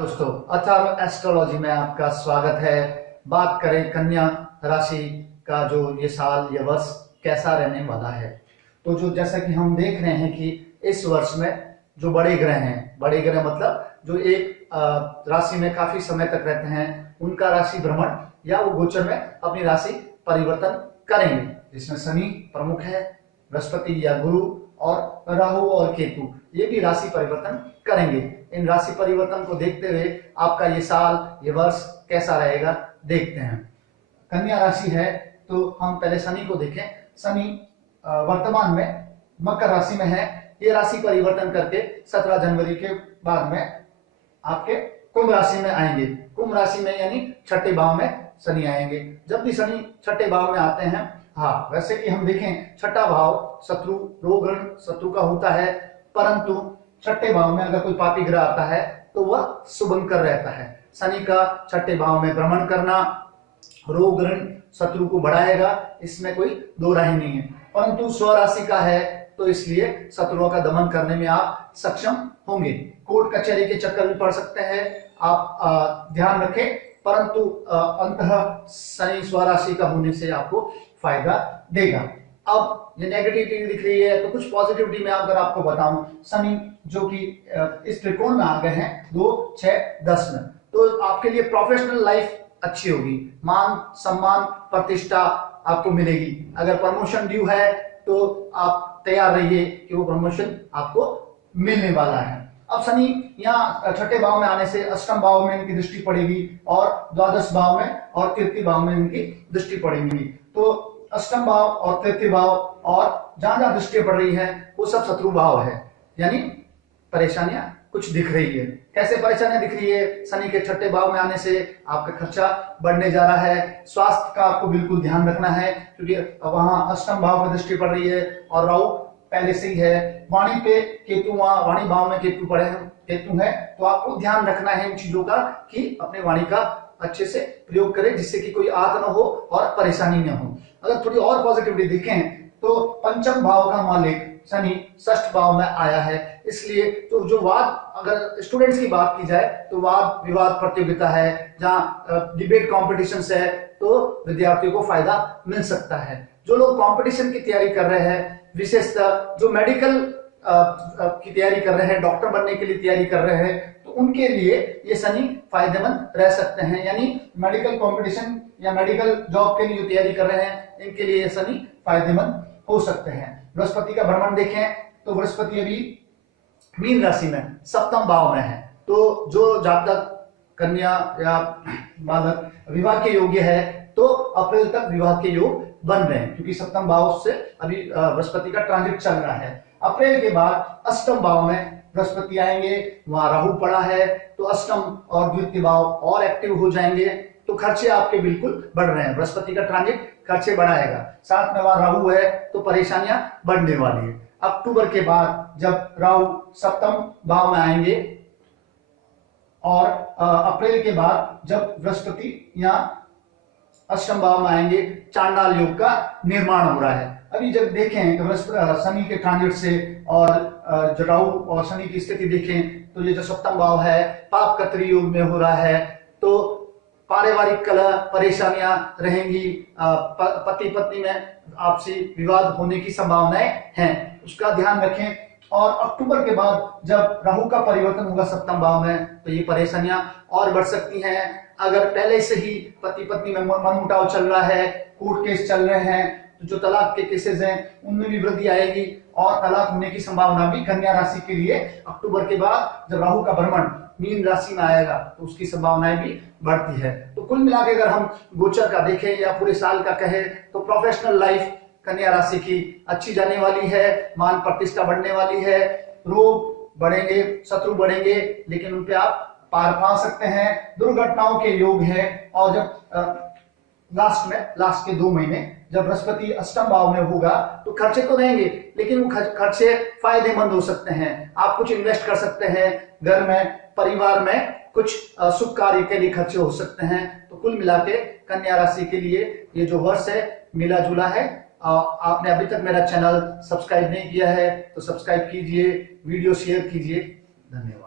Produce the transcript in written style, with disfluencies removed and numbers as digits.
दोस्तों, अथर्व एस्ट्रोलॉजी में आपका स्वागत है। बात करें कन्या राशि का जो ये साल ये वर्ष कैसा रहने वाला है। तो जो जैसा कि हम देख रहे हैं कि इस वर्ष में जो बड़े ग्रह हैं, बड़े ग्रह मतलब जो एक राशि में काफी समय तक रहते हैं, उनका राशि भ्रमण या वो गोचर में अपनी राशि परिवर्तन करेंगे, जिसमें शनि प्रमुख है, बृहस्पति या गुरु और राहु और केतु ये भी राशि परिवर्तन करेंगे। इन राशि परिवर्तन को देखते हुए आपका ये साल ये वर्ष कैसा रहेगा देखते हैं। कन्या राशि है तो हम पहले शनि को देखें। शनि वर्तमान में मकर राशि में है। ये राशि परिवर्तन करके 17 जनवरी के बाद में आपके कुंभ राशि में आएंगे। कुंभ राशि में यानी छठे भाव में शनि आएंगे। जब भी शनि छठे भाव में आते हैं, हाँ वैसे कि हम देखें छठा भाव शत्रु रोग ऋण शत्रु का होता है, परंतु छठे भाव में अगर कोई पापी ग्रह आता है तो वह शुभंकर रहता है। शनि का छठे भाव में भ्रमण करना रोग ऋण शत्रु को बढ़ाएगा, इसमें कोई दो राय नहीं है। परंतु स्वराशि का है तो इसलिए शत्रुओं का दमन करने में आप सक्षम होंगे। कोर्ट कचहरी के चक्कर भी पड़ सकते हैं, आप ध्यान रखें। परंतु अंततः शनि स्वराशि का होने से आपको फायदा देगा। अब ये नेगेटिविटी दिख रही है तो कुछ पॉजिटिविटी में अगर आपको बताऊं, शनि जो कि इस त्रिकोण में आ गए हैं 2, 6, 10 में, तो आपके लिए प्रोफेशनल लाइफ अच्छी होगी। मान सम्मान प्रतिष्ठा आपको मिलेगी। अगर प्रमोशन ड्यू है तो आप तैयार रहिए कि वो प्रमोशन आपको मिलने वाला है। अब शनि यहाँ छठे भाव में आने से अष्टम भाव में इनकी दृष्टि पड़ेगी और द्वादश भाव में और तृतीय भाव में इनकी दृष्टि पड़ेगी। तो अष्टम भाव और तृतीय भाव और जहां जहां दृष्टि पड़ रही है वो सब शत्रु भाव है, यानी परेशानियां कुछ दिख रही है। कैसे परेशानियां दिख रही है? शनि के छठे भाव में आने से आपका खर्चा बढ़ने जा रहा है। स्वास्थ्य का आपको बिल्कुल ध्यान रखना है, क्योंकि वहां अष्टम भाव में दृष्टि पड़ रही है और राहु पहले से ही है। वाणी पे केतु, वहां वाणी भाव में केतु है, तो आपको ध्यान रखना है इन चीजों का कि अपने वाणी का अच्छे से प्रयोग करें, जिससे कि कोई आत न हो और परेशानी न हो। अगर थोड़ी और पॉजिटिविटी देखें तो पंचम भाव का मालिक शनि षष्ठ भाव में आया है, इसलिए तो जो वाद, अगर स्टूडेंट्स की बात की जाए तो वाद विवाद प्रतियोगिता है, जहाँ डिबेट कॉम्पिटिशन है, तो विद्यार्थियों को फायदा मिल सकता है। जो लोग कंपटीशन की तैयारी कर रहे हैं, विशेषतः जो मेडिकल की तैयारी कर रहे हैं, डॉक्टर बनने के लिए तैयारी कर रहे हैं, तो उनके लिए ये शनि फायदेमंद रह सकते हैं। यानी मेडिकल कंपटीशन या मेडिकल जॉब के लिए जो तैयारी कर रहे हैं, इनके लिए ये शनि फायदेमंद हो सकते हैं। बृहस्पति का भ्रमण देखें तो बृहस्पति अभी मीन राशि में सप्तम भाव में है, तो जो जातक कन्या या बालक विवाह के योग्य है तो अप्रैल तक विवाह के योग बन रहे हैं, क्योंकि सप्तम भाव से अभी बृहस्पति का ट्रांजिट चल रहा है। अप्रैल के बाद अष्टम भाव में बृहस्पति आएंगे, वहां राहु पड़ा है, तो अष्टम और द्वितीय भाव और एक्टिव हो जाएंगे, तो खर्चे आपके बिल्कुल बढ़ रहे हैं। बृहस्पति का ट्रांजिट खर्चे बढ़ाएगा, साथ में वहां राहु है तो परेशानियां बढ़ने वाली है। अक्टूबर के बाद जब राहु सप्तम भाव में आएंगे और अप्रैल के बाद जब बृहस्पति या अष्टम भाव में आएंगे, चांडाल योग का निर्माण हो रहा है। अभी जब देखें तो शनि के ट्रांजिट से और राहु और शनि की स्थिति देखें तो ये जो सप्तम भाव है पाप कत्री योग में हो रहा है, तो पारिवारिक कलह परेशानियां रहेंगी, पति पत्नी में आपसी विवाद होने की संभावनाएं हैं, उसका ध्यान रखें। और अक्टूबर के बाद जब राहु का परिवर्तन होगा सप्तम भाव में, तो ये परेशानियां और बढ़ सकती हैं। अगर पहले से ही पति पत्नी में मनमुटाव चल रहा है, कोर्ट केस चल रहे हैं, तो जो तलाक के केसेस हैं उनमें भी वृद्धि आएगी और तलाक होने की संभावना भी कन्या राशि के लिए अक्टूबर के बाद जब राहु का भ्रमण मीन राशि में आएगा तो उसकी संभावनाएं भी बढ़ती है। तो कुल मिलाकर अगर हम गोचर का देखें या पूरे साल का कहें तो प्रोफेशनल लाइफ कन्या राशि की अच्छी जाने वाली है, मान प्रतिष्ठा बढ़ने वाली है, रोग बढ़ेंगे, शत्रु बढ़ेंगे, लेकिन उन पे आप पार पा सकते हैं। दुर्घटनाओं के योग है। और जब लास्ट के 2 महीने जब बृहस्पति अष्टम भाव में होगा तो खर्चे तो रहेंगे, लेकिन वो खर्चे फायदेमंद हो सकते हैं। आप कुछ इन्वेस्ट कर सकते हैं, घर में परिवार में कुछ शुभ कार्य के लिए खर्चे हो सकते हैं। तो कुल मिला के कन्या राशि के लिए ये जो वर्ष है मिला जुला है। आपने अभी तक मेरा चैनल सब्सक्राइब नहीं किया है तो सब्सक्राइब कीजिए, वीडियो शेयर कीजिए। धन्यवाद।